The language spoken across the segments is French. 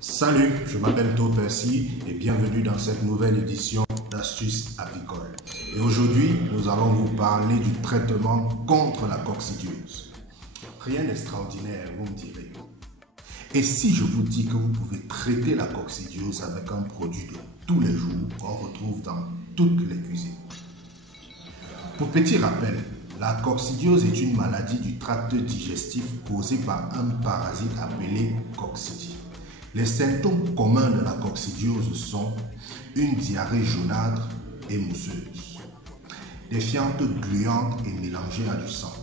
Salut, je m'appelle Tho Percy et bienvenue dans cette nouvelle édition d'Astuces avicoles. Et aujourd'hui, nous allons vous parler du traitement contre la coccidiose. Rien d'extraordinaire, vous me direz. Et si je vous dis que vous pouvez traiter la coccidiose avec un produit de tous les jours qu'on retrouve dans toutes les cuisines? Pour petit rappel, la coccidiose est une maladie du tract digestif causée par un parasite appelé coccidia. Les symptômes communs de la coccidiose sont une diarrhée jaunâtre et mousseuse, des fientes gluantes et mélangées à du sang,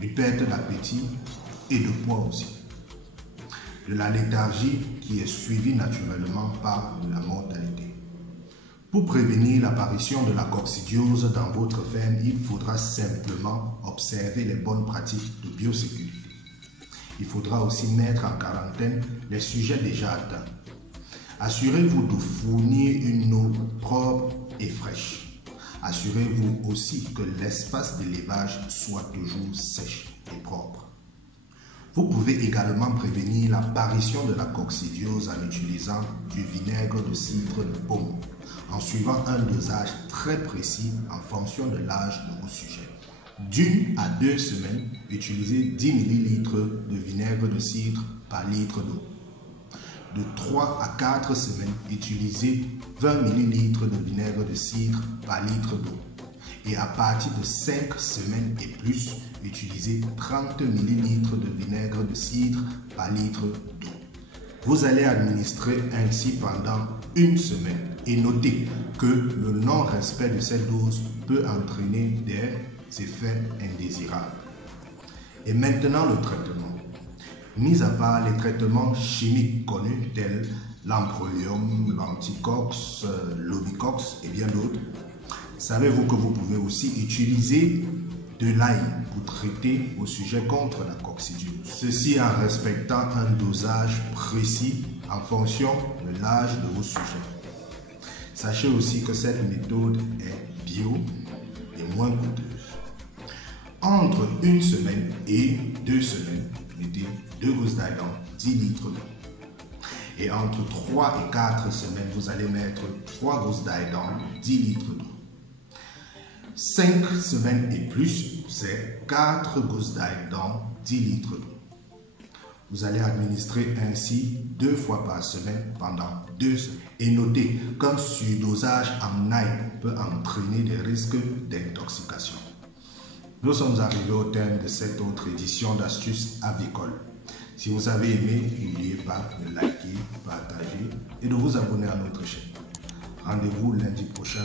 une perte d'appétit et de poids aussi, de la léthargie qui est suivie naturellement par de la mortalité. Pour prévenir l'apparition de la coccidiose dans votre ferme, il faudra simplement observer les bonnes pratiques de biosécurité. Il faudra aussi mettre en quarantaine les sujets déjà atteints. Assurez-vous de fournir une eau propre et fraîche. Assurez-vous aussi que l'espace d'élevage soit toujours sèche et propre. Vous pouvez également prévenir l'apparition de la coccidiose en utilisant du vinaigre de cidre de pomme, en suivant un dosage très précis en fonction de l'âge de vos sujets. D'1 à 2 semaines, utilisez 10 ml de vinaigre de cidre par litre d'eau. De 3 à 4 semaines, utilisez 20 ml de vinaigre de cidre par litre d'eau. Et à partir de 5 semaines et plus, utilisez 30 ml de vinaigre de cidre par litre d'eau. Vous allez administrer ainsi pendant une semaine et notez que le non-respect de cette dose peut entraîner des effets indésirables. Et maintenant le traitement. Mis à part les traitements chimiques connus tels l'amprolium, l'anticox, l'obicox et bien d'autres, savez-vous que vous pouvez aussi utiliser de l'ail pour traiter vos sujets contre la coccidiose? Ceci en respectant un dosage précis en fonction de l'âge de vos sujets. Sachez aussi que cette méthode est bio et moins coûteuse. Entre une semaine et 2 semaines, mettez 2 gousses d'ail dans 10 litres d'eau. Et entre 3 et 4 semaines, vous allez mettre 3 gousses d'ail dans 10 litres d'eau. 5 semaines et plus, c'est 4 gousses d'ail dans 10 litres d'eau. Vous allez administrer ainsi 2 fois par semaine pendant 2 semaines. Et notez qu'un surdosage en ail peut entraîner des risques d'intoxication. Nous sommes arrivés au terme de cette autre édition d'Astuces avicoles. Si vous avez aimé, n'oubliez pas de liker, partager et de vous abonner à notre chaîne. Rendez-vous lundi prochain